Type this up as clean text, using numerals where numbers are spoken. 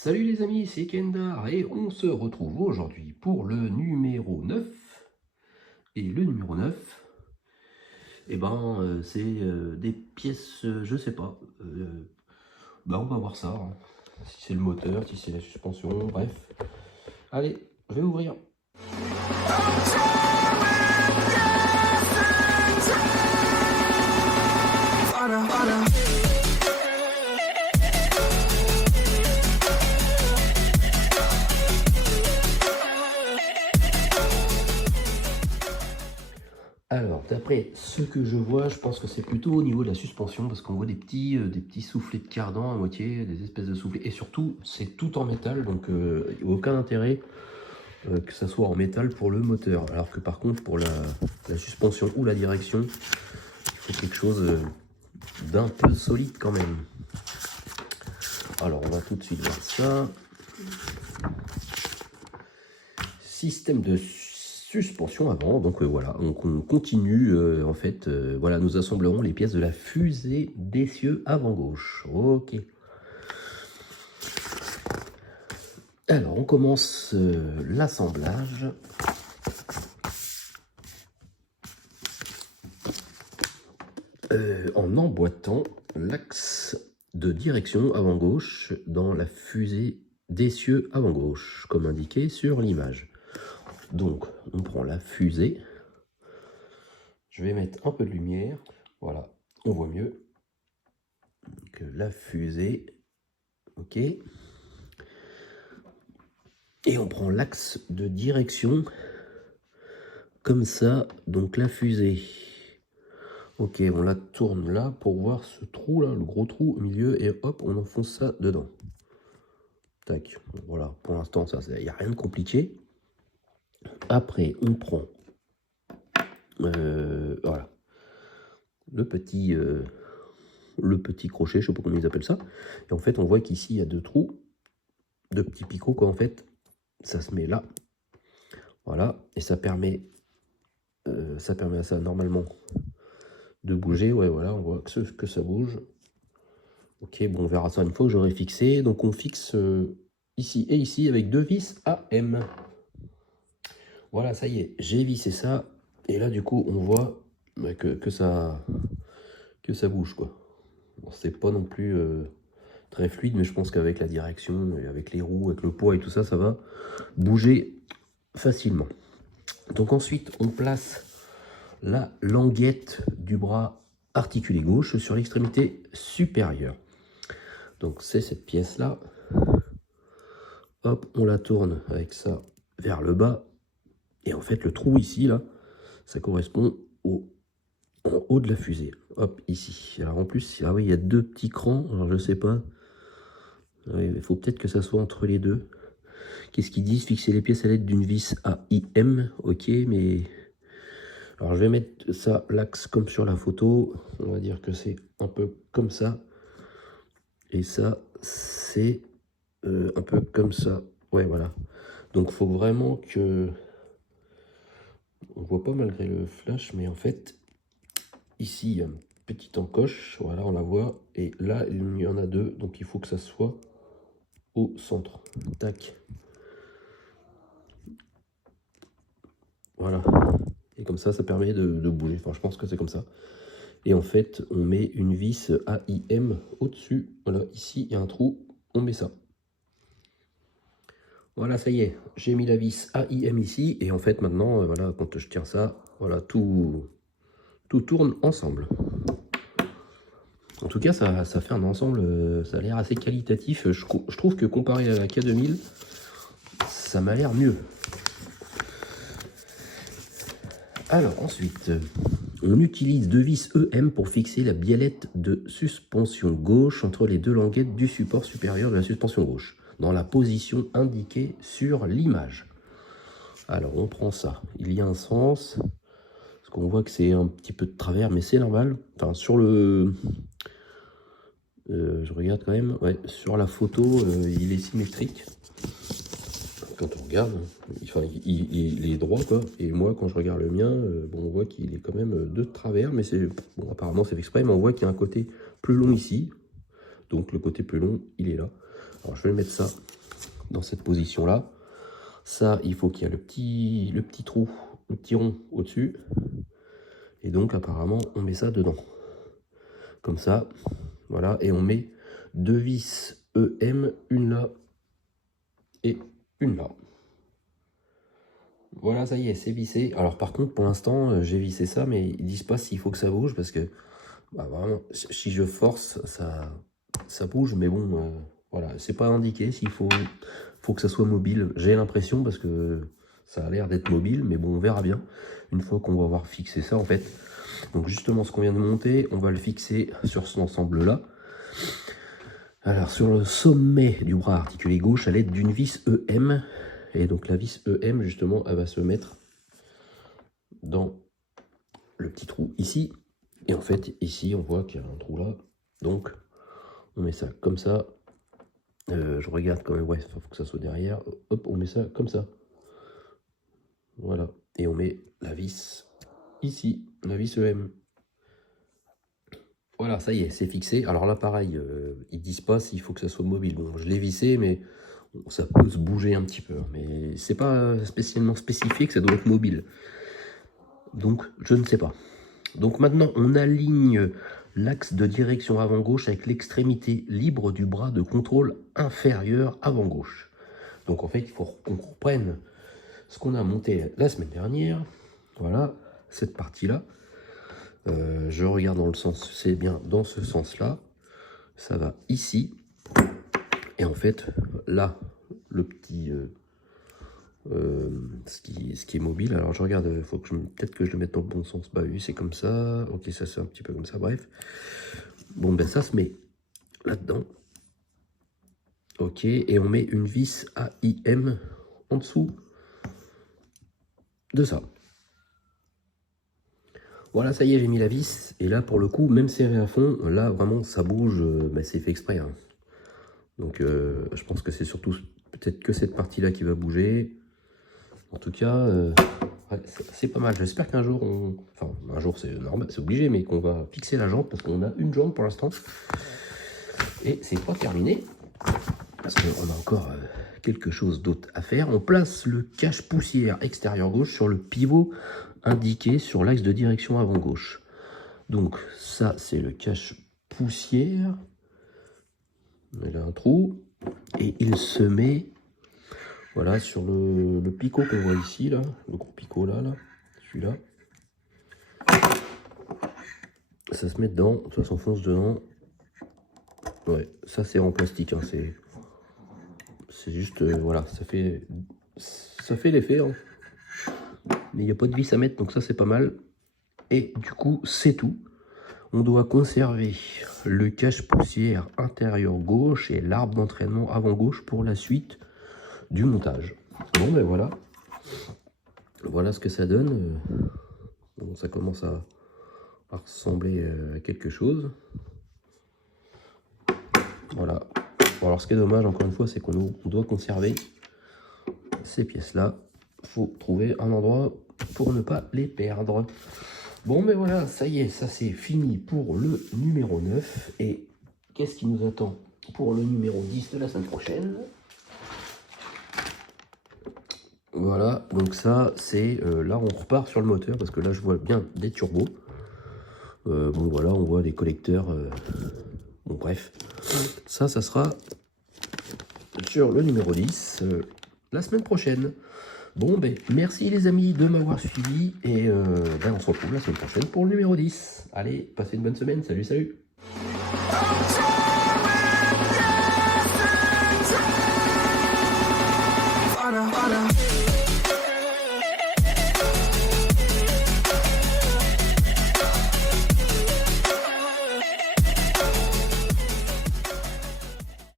Salut les amis, c'est Kendar et on se retrouve aujourd'hui pour le numéro 9. Et le numéro 9, c'est des pièces, je sais pas. On va voir ça, hein. Si c'est le moteur, si c'est la suspension, bref. Allez, je vais ouvrir. Alors, d'après ce que je vois, je pense que c'est plutôt au niveau de la suspension, parce qu'on voit des petits soufflets de cardan à moitié, des espèces de soufflets, et surtout, c'est tout en métal, donc il n'y a aucun intérêt que ça soit en métal pour le moteur, alors que par contre, pour la suspension ou la direction, il faut quelque chose d'un peu solide quand même. Alors, on va tout de suite voir ça. Système de suspension avant, donc voilà, on continue voilà, nous assemblerons les pièces de la fusée d'essieu avant gauche. Ok. Alors on commence l'assemblage. En emboîtant l'axe de direction avant gauche dans la fusée d'essieu avant gauche, comme indiqué sur l'image. Donc, on prend la fusée. Je vais mettre un peu de lumière. Voilà, on voit mieux que la fusée. Ok. Et on prend l'axe de direction comme ça. Donc, la fusée. Ok, on la tourne là pour voir ce trou là, le gros trou au milieu. Et hop, on enfonce ça dedans. Tac. Voilà, pour l'instant, ça, il n'y a rien de compliqué. Après, on prend voilà, le petit crochet, je sais pas comment ils appellent ça. Et en fait, on voit qu'ici, il y a deux trous, deux petits picots, quoi, en fait. Ça se met là. Voilà, et ça permet à ça, normalement, de bouger. Ouais, voilà, on voit que ça bouge. Ok, bon, on verra ça une fois que j'aurai fixé. Donc, on fixe ici et ici avec deux vis AM. Voilà, ça y est, j'ai vissé ça. Et là, du coup, on voit que ça bouge, quoi. Bon, c'est pas non plus très fluide, mais je pense qu'avec la direction, et avec les roues, avec le poids et tout ça, ça va bouger facilement. Donc ensuite, on place la languette du bras articulé gauche sur l'extrémité supérieure. Donc c'est cette pièce-là. Hop, on la tourne avec ça vers le bas. Et en fait, le trou ici, là, ça correspond en haut de la fusée. Hop, ici. Alors en plus, ah oui, il y a deux petits crans. Alors je sais pas. Oui, il faut peut-être que ça soit entre les deux. Qu'est-ce qu'ils disent? Fixer les pièces à l'aide d'une vis AIM. Ok, mais... Alors je vais mettre ça, l'axe comme sur la photo. On va dire que c'est un peu comme ça. Et ça, c'est un peu comme ça. Ouais, voilà. Donc il faut vraiment que... On voit pas malgré le flash, mais en fait, ici, il y a une petite encoche. Voilà, on la voit. Et là, il y en a deux. Donc il faut que ça soit au centre. Tac. Voilà. Et comme ça permet de bouger. Enfin, je pense que c'est comme ça. Et en fait, on met une vis AIM au-dessus. Voilà, ici, il y a un trou. On met ça. Voilà, ça y est. J'ai mis la vis AIM ici. Et en fait, maintenant, voilà, quand je tiens ça, voilà, tout tourne ensemble. En tout cas, ça fait un ensemble, ça a l'air assez qualitatif. Je trouve que comparé à la K2000, ça m'a l'air mieux. Alors ensuite, on utilise deux vis EM pour fixer la biellette de suspension gauche entre les deux languettes du support supérieur de la suspension gauche, dans la position indiquée sur l'image. Alors on prend ça, il y a un sens, parce qu'on voit que c'est un petit peu de travers, mais c'est normal. Enfin sur le... je regarde quand même, ouais, sur la photo, il est symétrique. Quand on regarde, enfin, il est droit, quoi. Et moi, quand je regarde le mien, bon, on voit qu'il est quand même de travers, mais c'est bon, apparemment c'est fait exprès, mais on voit qu'il y a un côté plus long ici. Donc le côté plus long, il est là. Alors je vais mettre ça dans cette position-là. Ça, il faut qu'il y ait le petit trou, le petit rond au-dessus. Et donc apparemment, on met ça dedans. Comme ça, voilà. Et on met 2 vis EM, une là et une là. Voilà, ça y est, c'est vissé. Alors par contre, pour l'instant, j'ai vissé ça, mais ils disent pas s'il faut que ça bouge, parce que bah, vraiment, si je force, ça bouge, mais bon, voilà, c'est pas indiqué s'il faut que ça soit mobile. J'ai l'impression, parce que ça a l'air d'être mobile, mais bon, on verra bien une fois qu'on va avoir fixé ça en fait. Donc justement, ce qu'on vient de monter, on va le fixer sur cet ensemble-là. Alors sur le sommet du bras articulé gauche à l'aide d'une vis EM. Et donc la vis EM, justement, elle va se mettre dans le petit trou ici. Et en fait, ici, on voit qu'il y a un trou là. Donc, on met ça comme ça. Je regarde quand même, ouais, il faut que ça soit derrière. Hop, on met ça comme ça. Voilà. Et on met la vis ici, la vis EM. Voilà, ça y est, c'est fixé. Alors là, pareil, ils disent pas s'il faut que ça soit mobile. Bon, je l'ai vissé, mais ça peut se bouger un petit peu. Mais c'est pas spécialement spécifié que ça doit être mobile. Donc, je ne sais pas. Donc maintenant, on aligne l'axe de direction avant-gauche avec l'extrémité libre du bras de contrôle inférieur avant-gauche. Donc en fait, il faut qu'on reprenne ce qu'on a monté la semaine dernière. Voilà, cette partie-là. Je regarde dans le sens, c'est bien dans ce sens-là. Ça va ici. Et en fait, là, le petit... ce qui est mobile, alors je regarde, il faut que peut-être que je le mette dans le bon sens. Bah oui, c'est comme ça, ok, ça c'est un petit peu comme ça, bref. Bon, ben ça se met là-dedans. Ok, et on met une vis AIM en dessous de ça. Voilà, ça y est, j'ai mis la vis, et là pour le coup, même serré à fond, là vraiment ça bouge, bah, c'est fait exprès. Hein. Donc je pense que c'est surtout peut-être que cette partie-là qui va bouger. En tout cas, ouais, c'est pas mal. J'espère qu'un jour, enfin un jour c'est normal, c'est obligé, mais qu'on va fixer la jante, parce qu'on a une jante pour l'instant. Et c'est pas terminé, parce qu'on a encore quelque chose d'autre à faire. On place le cache-poussière extérieur gauche sur le pivot indiqué sur l'axe de direction avant gauche. Donc ça, c'est le cache-poussière. Il a un trou, et il se met... Voilà, sur le picot qu'on voit ici, là, le gros picot là, celui-là. Ça se met dedans, ça s'enfonce dedans. Ouais, ça c'est en plastique, hein, c'est juste, voilà, ça fait l'effet. Hein. Mais il n'y a pas de vis à mettre, donc ça c'est pas mal. Et du coup, c'est tout. On doit conserver le cache-poussière intérieur gauche et l'arbre d'entraînement avant gauche pour la suite du montage. Bon ben voilà, voilà ce que ça donne. Bon, ça commence à ressembler à quelque chose. Voilà. Bon, alors ce qui est dommage encore une fois, c'est qu'on doit conserver ces pièces là. Il faut trouver un endroit pour ne pas les perdre. Bon mais voilà, ça y est, ça c'est fini pour le numéro 9. Et qu'est-ce qui nous attend pour le numéro 10 de la semaine prochaine? Voilà, donc ça c'est, là on repart sur le moteur, parce que là je vois bien des turbos. Bon voilà, on voit des collecteurs, bon bref. Ça sera sur le numéro 10, la semaine prochaine. Bon ben, merci les amis de m'avoir suivi, et ben, on se retrouve la semaine prochaine pour le numéro 10. Allez, passez une bonne semaine, salut salut.